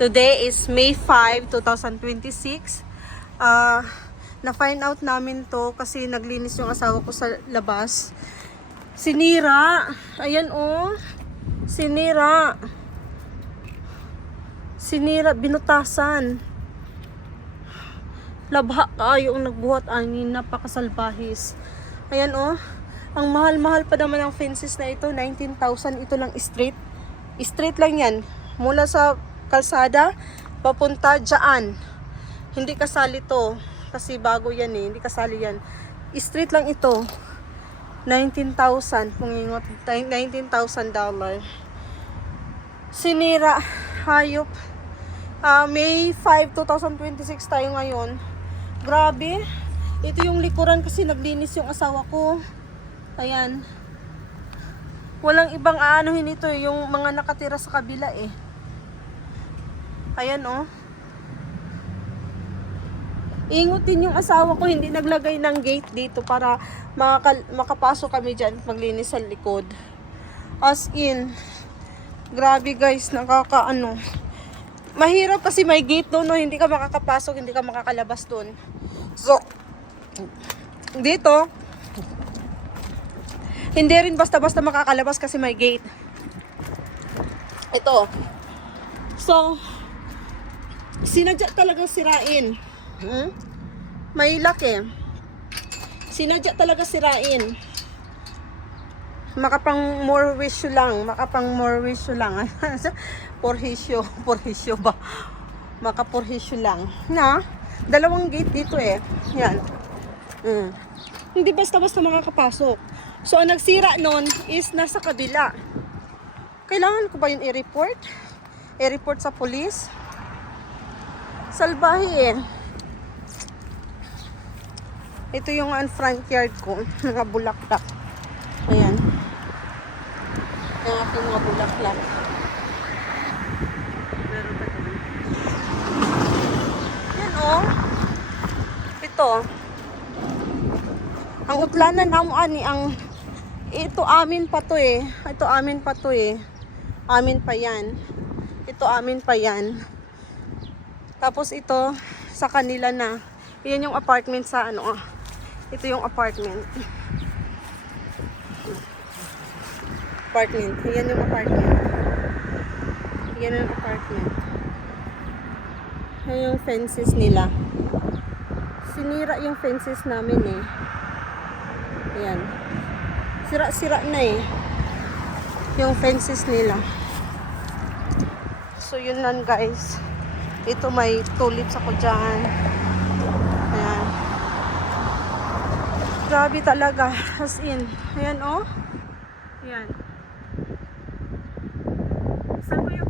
Today is May 5, 2026. Na-find out namin to kasi naglinis yung asawa ko sa labas. Sinira. Ayan oh. Sinira. Sinira. Binutasan. Labha kayo ang nagbuhat anin. Napakasalbahis. Ayan oh. Ang mahal-mahal pa naman ang fences na ito. 19,000. Ito lang straight. Straight lang yan. Mula sa kalsada, papunta dyan. Hindi kasali to. Kasi bago yan eh. Hindi kasali yan. Straight lang ito. 19,000. Kung ingot, $19,000. Sinira. Hayop. May 5, 2026 tayo ngayon. Grabe. Ito yung likuran kasi naglinis yung asawa ko. Ayan. Walang ibang aanuhin ito eh. Yung mga nakatira sa kabila eh. Ayan oh. Ingutin yung asawa ko, hindi naglagay ng gate dito para makapasok kami dyan maglinis sa likod. As in, grabe guys, nakakaano. Mahirap kasi may gate doon, no? Hindi ka makakapasok, hindi ka makakalabas doon. So, dito, hindi rin basta-basta makakalabas kasi may gate. Ito. So, sinadya talagang sirain. May laki. Sinadya talaga sirain. Makapang more wish lang. Makapang more wish lang. Porhisyo. Porhisyo ba? Makaporhisyo lang. Na, dalawang gate dito eh. Yan. Hindi basta-basta makakapasok. So, ang nagsira nun is nasa kabila. Kailangan ko ba yun i-report? I-report sa police? Salbahe eh. Ito yung front yard ko. Mga bulaklak. Ayan. Yung aking mga bulaklak. Meron pa doon. Yan oh. Ito. Ang utlanan namo ani ang ito amin pa to eh. Ito amin pa to eh. Amin pa yan. Ito amin pa yan. Tapos ito sa kanila na. Yan yung apartment sa ano. Ito yung apartment. Apartment. Yan yung apartment. Yan yung apartment. Yan yung fences nila. Sinira yung fences namin eh. Ayan. Sira-sira na eh. Yung fences nila. So yun lang guys. Ito may tulips ako dyan. Ayan. Grabe talaga. As in. Ayan oh. Ayan. Saan ko yung